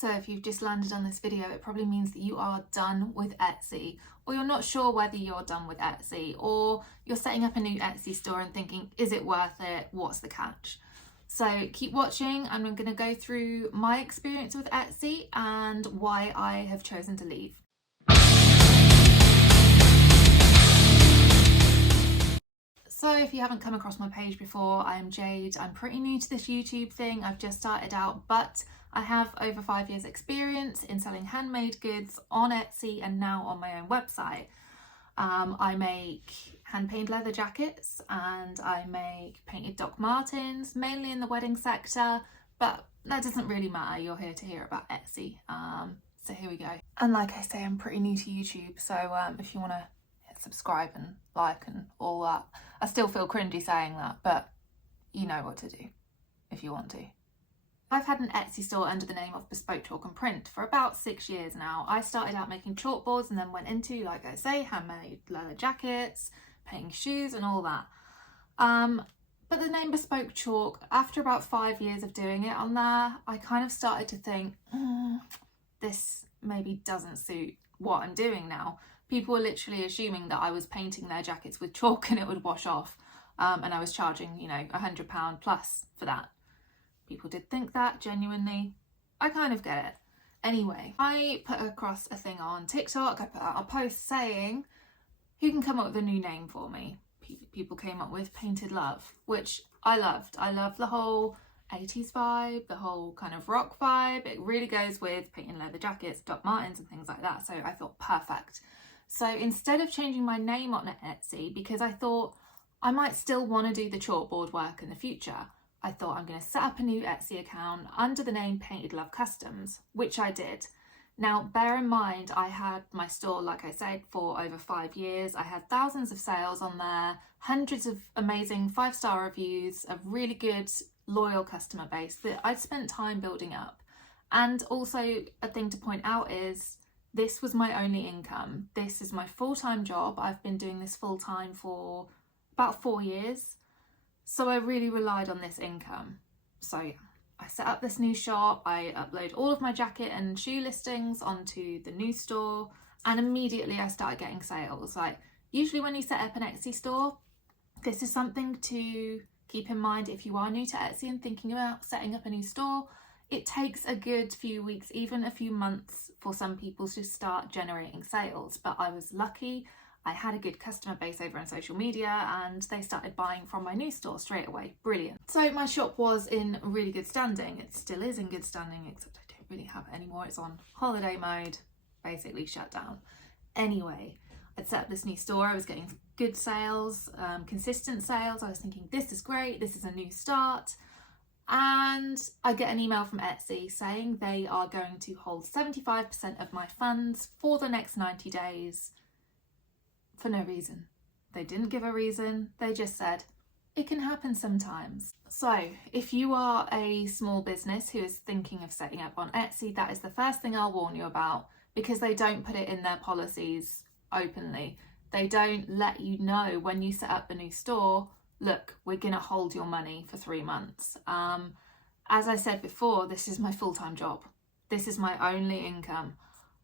So if you've just landed on this video, it probably means that you are done with Etsy, or you're not sure whether you're done with Etsy, or you're setting up a new Etsy store and thinking, is it worth it? What's the catch? So keep watching. I'm going to go through my experience with Etsy and why I have chosen to leave. So if you haven't come across my page before, I'm Jade. I'm pretty new to this YouTube thing. I've just started out, but I have over 5 years experience in selling handmade goods on Etsy and now on my own website. I make hand-painted leather jackets and I make painted Doc Martens, mainly in the wedding sector, but that doesn't really matter. You're here to hear about Etsy. So here we go. And like I say, I'm pretty new to YouTube, so if you want to hit subscribe and like and all that. I still feel cringy saying that, but you know what to do if you want to. I've had an Etsy store under the name of Bespoke Chalk and Print for about 6 years now. I started out making chalkboards and then went into, like I say, handmade leather jackets, painting shoes and all that. But the name Bespoke Chalk, after about 5 years of doing it on there, I kind of started to think, this maybe doesn't suit what I'm doing now. People were literally assuming that I was painting their jackets with chalk and it would wash off. And I was charging, you know, £100 plus for that. People did think that, genuinely. I kind of get it. Anyway, I put across a thing on TikTok. I put out a post saying, who can come up with a new name for me? People came up with Painted Love, which I loved. I love the whole 80s vibe, the whole kind of rock vibe. It really goes with painting leather jackets, Doc Martens and things like that. So I thought, perfect. So instead of changing my name on Etsy, because I thought I might still want to do the chalkboard work in the future, I thought I'm going to set up a new Etsy account under the name Painted Love Customs, which I did. Now, bear in mind, I had my store, like I said, for over 5 years. I had thousands of sales on there, hundreds of amazing 5-star reviews, a really good, loyal customer base that I'd spent time building up. And also a thing to point out is this was my only income. This is my full-time job. I've been doing this full-time for about 4 years. So I really relied on this income. So yeah, I set up this new shop. I upload all of my jacket and shoe listings onto the new store, and immediately I started getting sales. Like, usually when you set up an Etsy store, this is something to keep in mind if you are new to Etsy and thinking about setting up a new store. It takes a good few weeks, even a few months, for some people to start generating sales. But I was lucky. I had a good customer base over on social media and they started buying from my new store straight away. Brilliant. So my shop was in really good standing. It still is in good standing, except I don't really have it anymore. It's on holiday mode, basically shut down. Anyway, I'd set up this new store. I was getting good sales, consistent sales. I was thinking, this is great. This is a new start. And I get an email from Etsy saying they are going to hold 75% of my funds for the next 90 days. For no reason. They didn't give a reason. They just said, it can happen sometimes. So if you are a small business who is thinking of setting up on Etsy, that is the first thing I'll warn you about, because they don't put it in their policies openly. They don't let you know when you set up a new store, look, we're going to hold your money for 3 months. As I said before, this is my full-time job. This is my only income.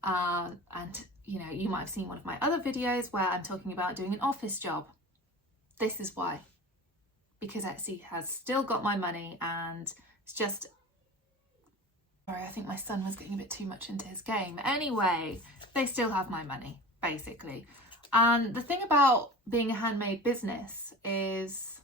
And you know, you might have seen one of my other videos where I'm talking about doing an office job. This is why. Because Etsy has still got my money, and it's just... Sorry, I think my son was getting a bit too much into his game. Anyway, they still have my money, basically. And the thing about being a handmade business is,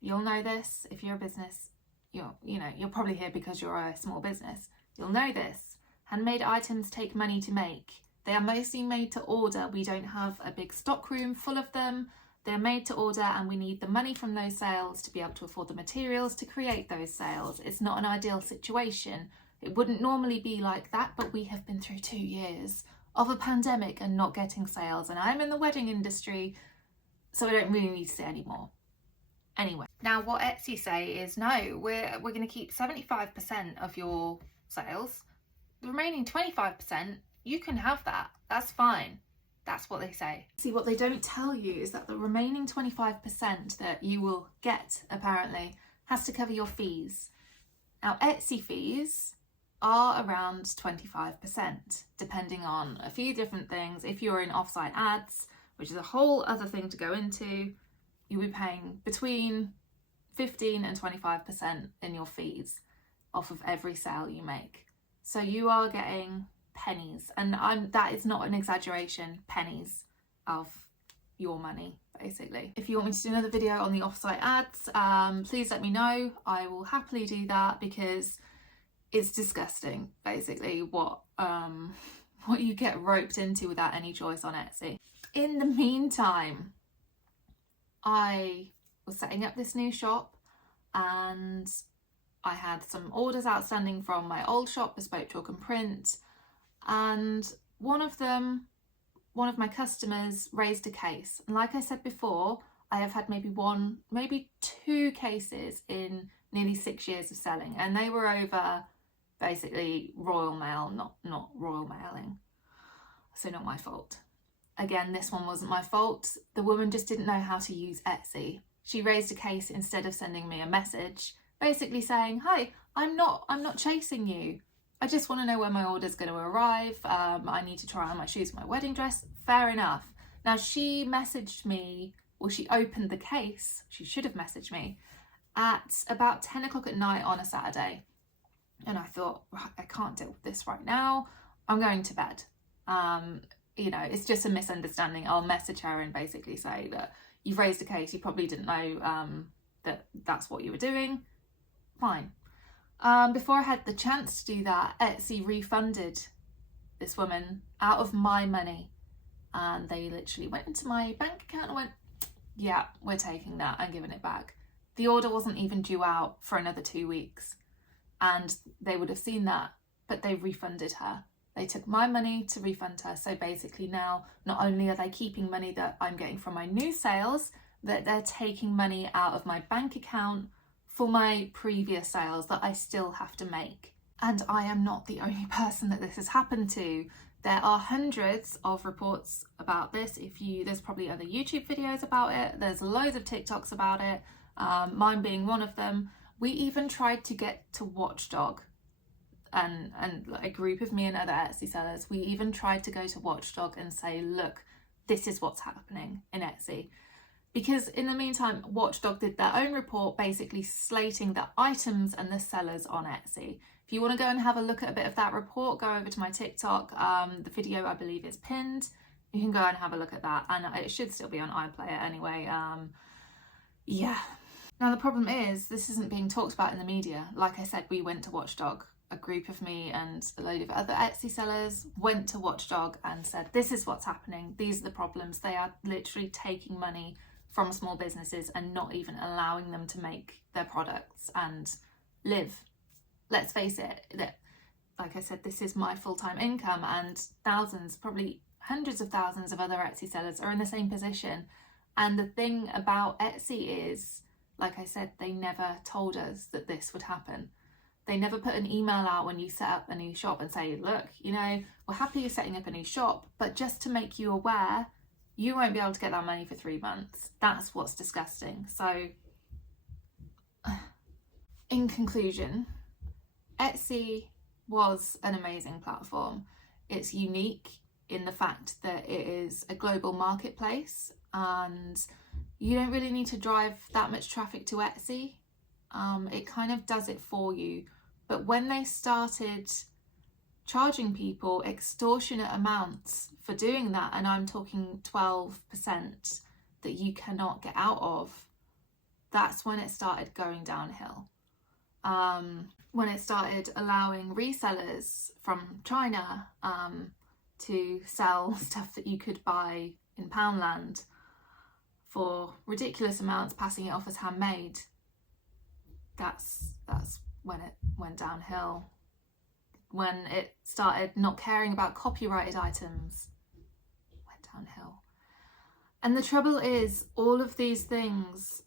you'll know this, if you're a business, you're probably here because you're a small business. You'll know this. Handmade items take money to make. They are mostly made to order. We don't have a big stock room full of them. They're made to order, and we need the money from those sales to be able to afford the materials to create those sales. It's not an ideal situation. It wouldn't normally be like that, but we have been through 2 years of a pandemic and not getting sales. And I'm in the wedding industry, so I don't really need to say anymore. Anyway, now what Etsy say is, no, we're going to keep 75% of your sales. The remaining 25%, you can have that. That's fine. That's what they say. See, what they don't tell you is that the remaining 25% that you will get, apparently, has to cover your fees. Now, Etsy fees are around 25%, depending on a few different things. If you're in offsite ads, which is a whole other thing to go into, you'll be paying between 15 and 25% in your fees off of every sale you make. So you are getting pennies, and that is not an exaggeration, pennies of your money, basically. If you want me to do another video on the offsite ads, please let me know. I will happily do that, because it's disgusting, basically, what you get roped into without any choice on Etsy. In the meantime, I was setting up this new shop, and I had some orders outstanding from my old shop, Bespoke Chalk and Print, and one of my customers raised a case. And like I said before, I have had maybe two cases in nearly 6 years of selling, and they were over basically Royal Mail, not royal mailing. So not my fault. Again, this one wasn't my fault. The woman just didn't know how to use Etsy. She raised a case instead of sending me a message, basically saying, "Hi, I'm not chasing you. I just want to know when my order's going to arrive. I need to try on my shoes, my wedding dress." Fair enough. Now she messaged me, or she opened the case, she should have messaged me, at about 10 o'clock at night on a Saturday. And I thought, right, I can't deal with this right now. I'm going to bed. You know, it's just a misunderstanding. I'll message her and basically say that you've raised a case. You probably didn't know that that's what you were doing. Fine. Before I had the chance to do that, Etsy refunded this woman out of my money. And they literally went into my bank account and went, "Yeah, we're taking that and giving it back." The order wasn't even due out for another 2 weeks. And they would have seen that, but they refunded her. They took my money to refund her. So basically now, not only are they keeping money that I'm getting from my new sales, that they're taking money out of my bank account for my previous sales that I still have to make. And I am not the only person that this has happened to. There are hundreds of reports about this. There's probably other YouTube videos about it. There's loads of TikToks about it. Mine being one of them. We even tried to get to Watchdog, and a group of me and other Etsy sellers, we even tried to go to Watchdog and say, look, this is what's happening in Etsy. Because in the meantime, Watchdog did their own report basically slating the items and the sellers on Etsy. If you want to go and have a look at a bit of that report, go over to my TikTok. The video, I believe, is pinned. You can go and have a look at that, and it should still be on iPlayer anyway. Yeah. Now the problem is, this isn't being talked about in the media. Like I said, we went to Watchdog. A group of me and a load of other Etsy sellers went to Watchdog and said, this is what's happening. These are the problems. They are literally taking money from small businesses and not even allowing them to make their products and live. Let's face it, that, like I said, this is my full-time income, and thousands, probably hundreds of thousands of other Etsy sellers are in the same position. And the thing about Etsy is, like I said, they never told us that this would happen. They never put an email out when you set up a new shop and say, look, you know, we're happy you're setting up a new shop, but just to make you aware, you won't be able to get that money for 3 months. That's what's disgusting. So, in conclusion, Etsy was an amazing platform. It's unique in the fact that it is a global marketplace, and you don't really need to drive that much traffic to Etsy. It kind of does it for you. But when they started charging people extortionate amounts for doing that, and I'm talking 12% that you cannot get out of, that's when it started going downhill. When it started allowing resellers from China to sell stuff that you could buy in Poundland for ridiculous amounts, passing it off as handmade, that's when it went downhill. When it started not caring about copyrighted items, went downhill. And the trouble is, all of these things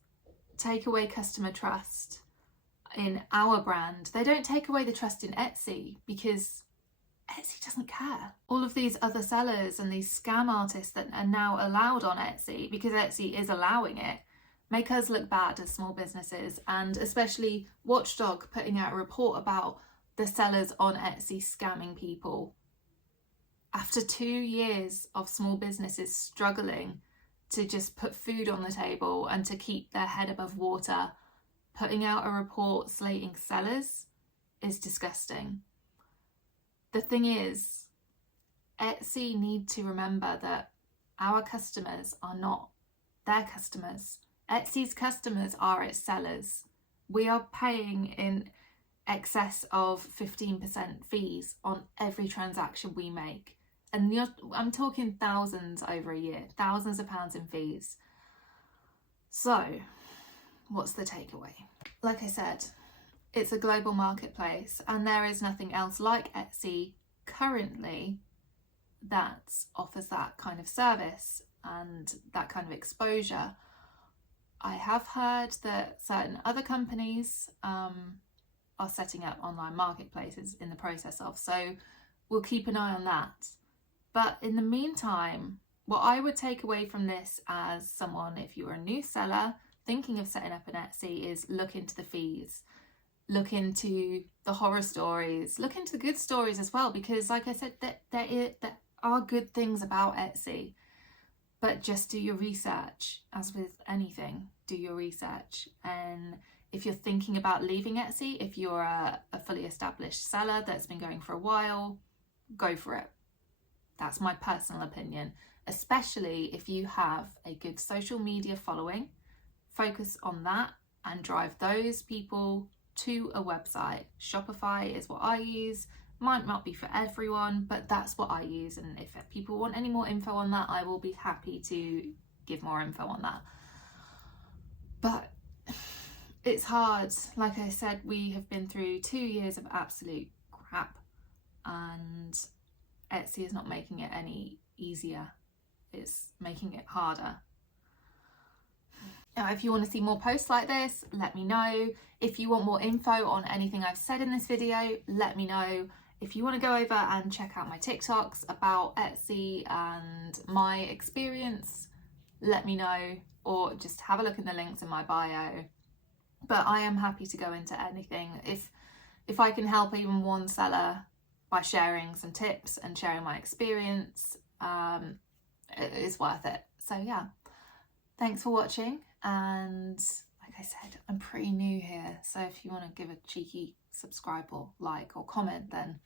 take away customer trust in our brand. They don't take away the trust in Etsy, because Etsy doesn't care. All of these other sellers and these scam artists that are now allowed on Etsy, because Etsy is allowing it, make us look bad as small businesses. And especially Watchdog putting out a report about the sellers on Etsy scamming people. After 2 years of small businesses struggling to just put food on the table and to keep their head above water, putting out a report slating sellers is disgusting. The thing is, Etsy need to remember that our customers are not their customers. Etsy's customers are its sellers. We are paying in excess of 15% fees on every transaction we make. And I'm talking thousands over a year, thousands of pounds in fees. So, what's the takeaway? Like I said, it's a global marketplace and there is nothing else like Etsy currently that offers that kind of service and that kind of exposure. I have heard that certain other companies are setting up online marketplaces in the process of, so we'll keep an eye on that. But in the meantime, what I would take away from this as someone, if you're a new seller thinking of setting up an Etsy, is look into the fees, look into the horror stories, look into the good stories as well, because like I said, there are good things about Etsy, but just do your research. As with anything, do your research. And if you're thinking about leaving Etsy, if you're a fully established seller that's been going for a while, go for it. That's my personal opinion, especially if you have a good social media following. Focus on that and drive those people to a website. Shopify is what I use. Might not be for everyone, but that's what I use. And if people want any more info on that, I will be happy to give more info on that. But it's hard. Like I said, we have been through 2 years of absolute crap, and Etsy is not making it any easier. It's making it harder. Now, if you want to see more posts like this, let me know. If you want more info on anything I've said in this video, let me know. If you want to go over and check out my TikToks about Etsy and my experience, let me know, or just have a look in the links in my bio. But I am happy to go into anything. If I can help even one seller by sharing some tips and sharing my experience, it is worth it. So yeah, thanks for watching. And like I said, I'm pretty new here, so if you want to give a cheeky subscribe or like or comment, then